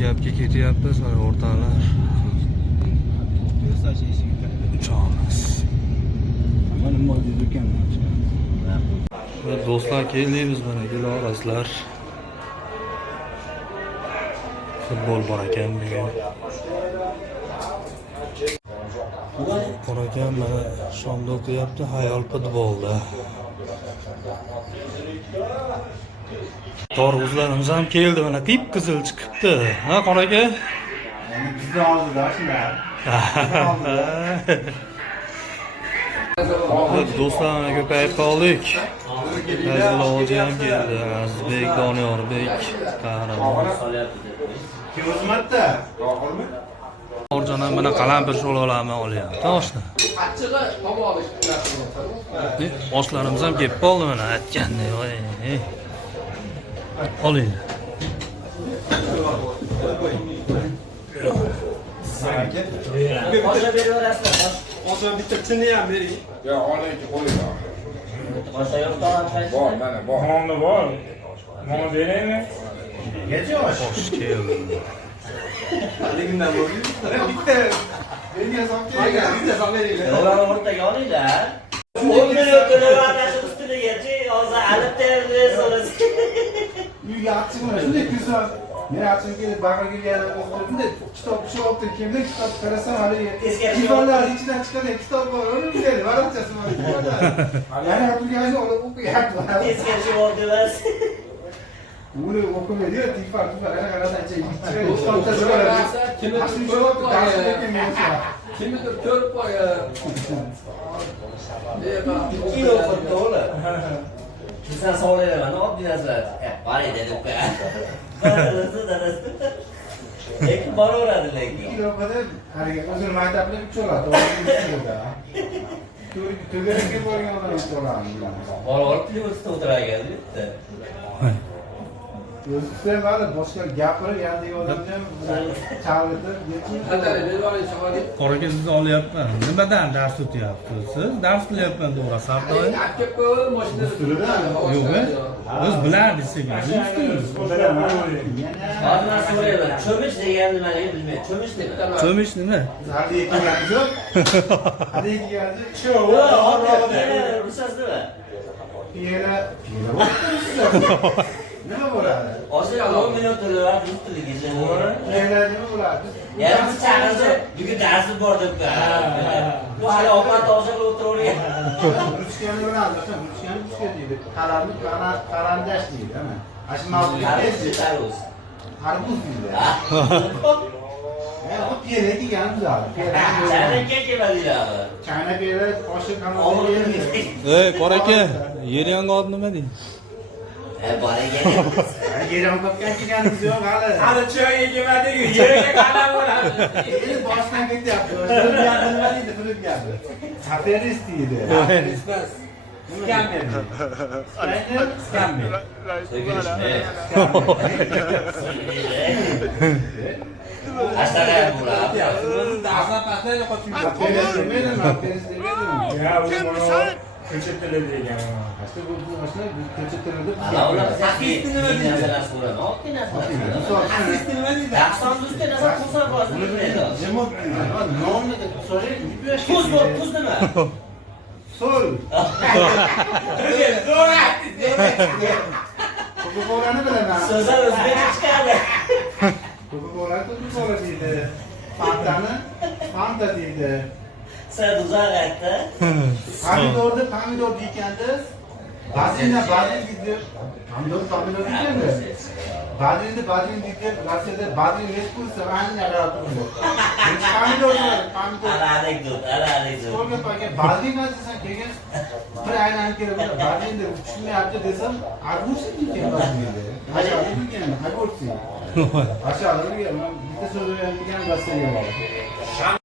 gapga ketyapmiz mana o'rtoqlar. Uçağımız. Ve do'stlar keldik mana kelarasizlar. Futbol bor ekan bugun. Qora ekan mana shomda o'qiyapti, hayol futbolda. Torg'uzlarimiz ham keldi mana qip-qizil chiqibdi. Ha qora aka? Bizni oldida shunda. Do'stlar ko'payib qoldik. Azizlar ham keldi. Azizbek, Doniyorbek, Qahramon. Kim o'zmatda? Orjon ham mana qalampir sho'lalarni olyapti. Toshni. Achchig'i olib olishdi. Oshlarimiz ham kelib qoldi mana aytgandek. Oling. Boshqa beraverasizlar. Hozir bittasini ham bering. Ya olayki qo'yinglar. Boshqa yo'qdan Bor, mana bor. Nonni bor. Non beraymi? Necha yosh? Xo'sh keldi. Haligindan bo'ldi. Bitta. Menga solib beringlar. Ularni o'rtaga olinglar. 10 minut to'laverasiz ustigacha, hozir alib tayyorlaysiz. Uyga achchig'im shunday kuzlar. Men achchig'im kelib bag'riga yana o'qirdim-da, kitob shu olib kimda kitob qarasam hali divanlar ichidan chiqadigan kitob bor, uni biladi, varaqchasi bor. Yana o'qigani olib o'qiyapti. Tezkor javob Uni o'qimaydi-yu, tifar ana qarasancha kitobchasi bor. Kimdir ko'rib qo'yar. Kilo o'qitdi ular. Kimsan sog'layman, oddiy narsalar. Bor edi deb qo'yadi. Lekin boraveradi lekin. Kitobda hali o'zini maktabda ucholadi. To'garaga borgan odam ucholadi. Boraverib ustida o'tiragan bitta. O'zbekiston vali boshqa gapirib yangi odamdan chalg'itib Qanday berib oling shogirding? Qora aka sizni olyapman. Nimadan dars o'tyapsiz? Siz dars qilyapman to'g'ri, Sardoy. Aka qo'y mashinada. Yo'q, biz bilardik sekin. Hozir so'rayman. Cho'mish degan nimaligini bilmayman. Cho'mish deb bitta. Cho'mish nima? hali kelganmiz yo'q. Hali kelganmiz. Shu Rusasizmi? Piyala. Nima bo'ladi? Hozir 10 minut to'laveradi rus tiliga. Piyala nima bo'ladi? Yarim chaqirdi, bugun darsi bor debdi. Bu hali ovqat tozalab o'tiraveradi. Ruchkani biladi, ruchkani ruchka deydi. Qalamni qarandash deydi, ana. Ash Tarus. Arbuz deydi. O piyala deganimiz hali. Chanakka keladilar. Chana piyala qoshiq qamoqda. Ey, qora aka, yer yong'oq nima deydi? Bor ekan. Yeram kopgan kelganimiz yo'q hali. Hali choy yemadik, yerga qalam bo'ladi. Endi boshdan ketyapti. Firibgar nima deydi, firibgar? Aferist deydi. Aferist emas. Skammer. Skammer. Aslida bo'ladi. Aslan pasdan yo'qotib Aferist demaydi, aferist demaydi. Ya bu mana ko'cha tili degan. Aslida bu mashina ko'chatiladi. Ana ular assist nima deydi? Narsalar so'radi. Oddiy narsalar. Assist nima deydi? Darsdan ustida nazar qilsa bo'ladi. Jimot deydi. Nonni so'raydi. Tuz bor, tuz nima? Sol. Coca-Cola'ni bilaman. So'zlar o'zbekcha chiqadi. Coca-Cola deydi. Fantani Fanta deydi. Sen uzoq aytdi. Pomidor deykanda bazin deydi. Pomidor deykanda. Bazin deydi. Rossiyada bazin hech bo'lsa ayni yaratib. Pomidor. Ana anekdot. So'rga paket bazin narsasini kelgan bir aylanib kelib bazin deb tushunmayapti desam, arbuz deydi bazin. Aşağıda bilgan, arbuz. Aşağıda bilgan, bitta so'zlayotgan Rossiyaga bor.